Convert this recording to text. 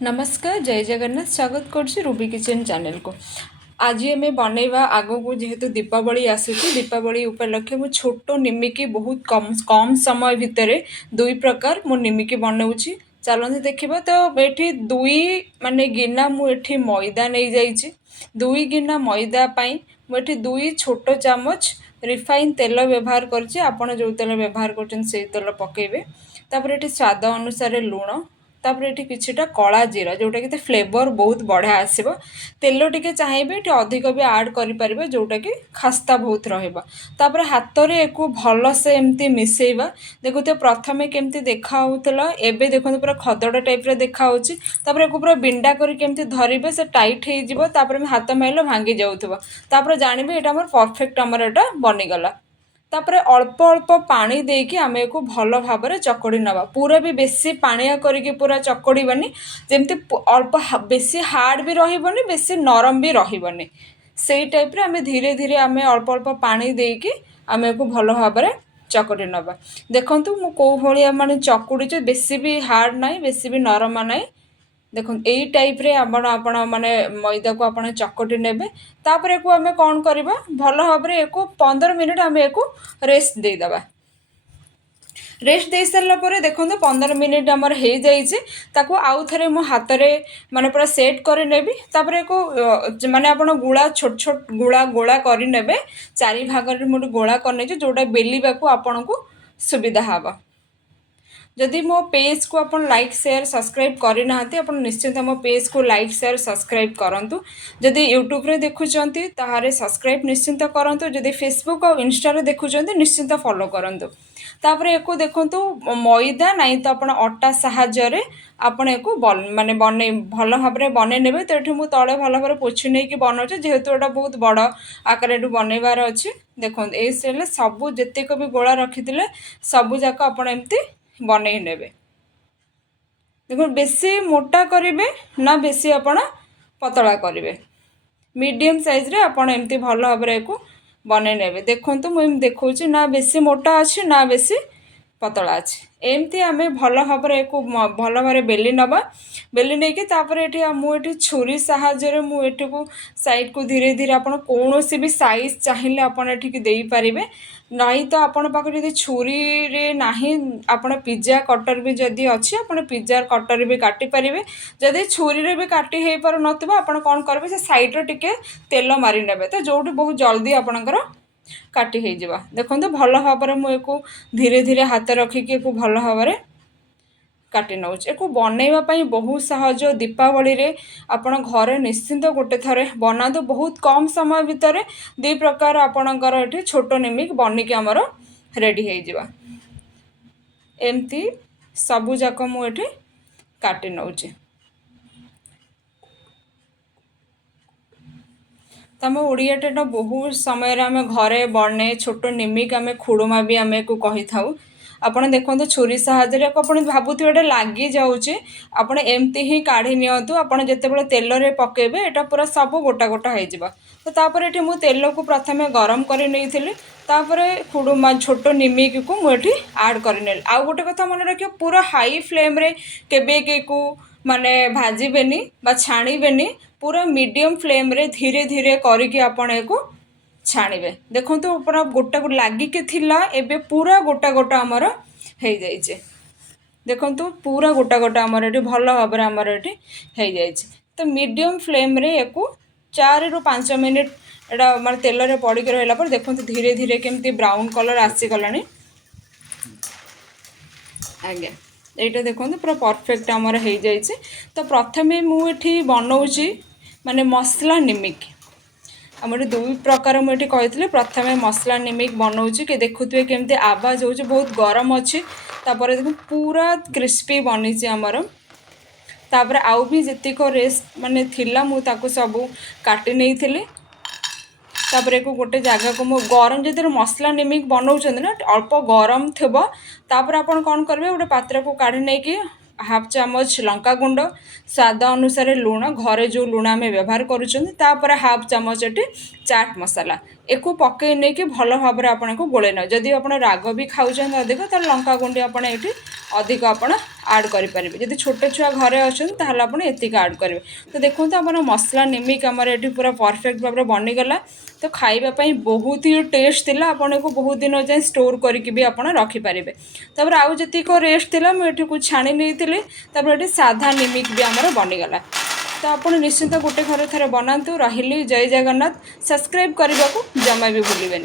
नमस्कार जय जगन्नाथ स्वागत कर रूबी किचन चैनल को। आज आम बनवा आग को जेहेतु दीपावली आसूची दीपावली उपलक्षे मु छोट निमिकी बहुत कम कम समय भितर दुई प्रकार मु निमिकी बनाऊँगी। चलते देखा तो ये दुई माने गिना मुझे मैदा नहीं जाइए। दुई गिना मैदा मुझे दुई छोट चामच रिफाइन तेल व्यवहार करछि। आपण जो तेल व्यवहार कर तेल पकेबे। तापर ये स्वाद अनुसार लुण, तापर ये किछिटा कला जीरा जोटा कि फ्लेवर बहुत बढ़िया आसब। तेल टिके चाहिए अधिक भी आड करें जोटा कि खास्ता बहुत रहा। हाथ में एक भल से एमती मिसेबा। देखो तो प्रथमे केमती देखा एबे देखो पूरा खदड़ा टाइप देखा पूरा बिंडा करके धरवे से टाइट हो हाथ माइल भांगी जाऊे जानवे यहाँ आम परफेक्ट आमर यहाँ बनीगला। तापर अल्प अल्प पानी देकी आमे को भल भाव में चकड़ी नवा। पूरा भी बेसी पानिया करके पूरा चकड़ीबानी जमती अल्प बेसी हार्ड भी रही बेसी नरम भी रही से टाइप रे आमे धीरे धीरे आमे अल्प अल्प पानी देकी आमे को भल भाव में चकड़ी नवा। देखंतु मु को भलिया माने चकुड़ी बेसी भी हार्ड नाई बेसी भी नरम नाई। देखो यही टाइप रे आपण माने मैदा को आपण चकटी नेबे। तापर एको आमे कौन करबा भल भाव में एको 15 मिनिट आमे एको रेस्ट दे दबा। रेस्ट दे सारा पर देखो 15 मिनिट आमर हो जाइए। आउ थे मो हाथ में माने पूरा सेट कर नेबी। तापर एको माने आपण गुड़ा छोट छोट गुड़ा गोला कर नेबे। चारि भाग में मुझे गोला करने जोटा बेलिबा को आपण को सुविधा हवा। जदि मो पेज को आप लाइक शेयर सब्सक्राइब करना आप निश्चिंत मो पेज को लाइक शेयर सब्सक्राइब करूँ। जदि यूट्यूब रे देखुंत ताहारे सब्सक्राइब निश्चिंत करूँ। जदि फेसबुक और इंस्टा रे देखुंत निश्चिंत फॉलो करूँ। तापर एको देखंतु मैदा नहीं तो आपण अटा साहाय्य आपण एको माने बने भल भाव में बने नेबे। तो ये मुझे तले भल भाव पोछि नहीं कि बनाऊे जेहेतु एटा बहुत बड़ आकार बनइबार अच्छी। देखो ये सबू जेतिक भी गोला रखी सबू जाक आपण एमती बनई नेबे। देखो बेसी मोटा करिवे ना बेसी आपण पतला करिवे। मीडियम साइज रे आपण एमती भल भाव में एको बनई नेबे। देखंतु मु देखौछि ना बेसी मोटा अछि ना बेसी पतला अछि। एमती आमे भल भाव में एको भल भाव में बेली नबा। बेली नहीं कि तापर एठी मुझे छुरी साहाय्य मुझे को साइड को धीरे धीरे आपण कोनोसी भी साइज चाहिए आपण एठी की देई परिबे। नहीं तो आपण पाखे जदि छुरी रे नाही आपण पिज्जा कटर भी जदि अच्छी आपण पिज्जा कटर भी काटी पारिबे। जदि छुरी रे भी काटी हे पर नथिबा आपण कोन करबे से साइड रे टिके तेल मारी नेबे। तो जोटी बहुत जल्दी आपणकर काटी हे जिबा। देखंतु भल भाव में मु एको धीरे धीरे हाथ रखिकी एको भल भाव में काटी नौच। एको बनइबा पई बहुत सहज। दीपावली रे आपण घरे निश्चिंत गोटे थरे बनादो। बहुत कम समय भितर दुई प्रकार आपणकर एठी छोट निमिक बनिकी आमर रेडी हे जिबा। एमती सबु जाक मु एठी काटी नौची। तो आम ओडियाटे बहुत समय आम घरे बने छोट निमिक आम खुड़मा भी आम को कही था। आपड़ देखो छुरी साहाय्य आप भावुवे लगी जाऊे आपड़ एमती ही काढ़ी नियंतु। आपड़ जिते तेल रे पकेबे एटा पूरा सब गोटा गोटा हो। तो तापर ये मु तेल को प्रथमे गरम कर नहीं तापर खुड़मा छोट निमिक को मुझे आड कर। आउ गोटे कथा मन रखियो पूरा हाई फ्लेम रे केबे को माने भाजबेनी बा छाणीबेनी। पूरा मीडियम फ्लेम रे धीरे धीरे करके आपण एको छाणीबे। देखंतु पूरा गोटा को लागिके थिला एबे पूरा गोटा गोटा हमर हे जाइछे। देखंतु पूरा गोटा गोटा हमर एठी भल भाव रे हमर एठी हे जाइछे। तो मीडियम फ्लेम रे एको 4 रु 5 मिनिट एटा माने तेल रे पड़ी के रहला पर देखंतु धीरे धीरे केमती ब्राउन कलर आसी गलानी। आज्ञा এইটা দেখুন পুরো परफेक्ट आमर हो जाइए। तो प्रथमे मुझे बनाऊँगी माने मसला निमिक। आमर दुई प्रकार मुझे कही प्रथमे मसला निमिक बनाऊँगी कि देखुए केमती आवाज हो बहुत गरम अच्छी। तापर देखो पूरा क्रिस्पी बनी आमर। तापर आउ भी जेतिक रेस्ट माने थिला मु ताकू सबू काटी नहीं थी। तापर एक गोटे जगह को मो गरम जो मसला निमिक बनाऊँ ना अल्प गरम थी। तापर आपन कौन करेंगे गोटे पात्र को काढ़ी नहीं कि हाफ चामच लंका गुंड स्वाद अनुसार लुण घरे जो लुण आम व्यवहार करुँच हाफ चामच ये चाट मसला एको पकई नहीं कि भल भाव में आपको गोले न जदि आप राग भी खाऊँ अधिक तो लंका गुंडी आप अधिक आप आड करेंगे जब छोट छुआ घरे अच्छा आप एतिक आड करेंगे तो देखो आप मसला निमिक आमर ये पूरा परफेक्ट भाव में बनीगला तो खावाई बहुत ही टेस्ट थिला आपन को बहुत दिन जाए स्टोर करके भी आप रखिपारे तापर आउ जी रेस्ट थिला मुझे छाणी नहीं साधा निमिक भी आमर बनीगला तो आप निश्चिंत गोटे घर थे बनातु रही जय जगन्नाथ सब्सक्राइब करने को जमा भी भूलें।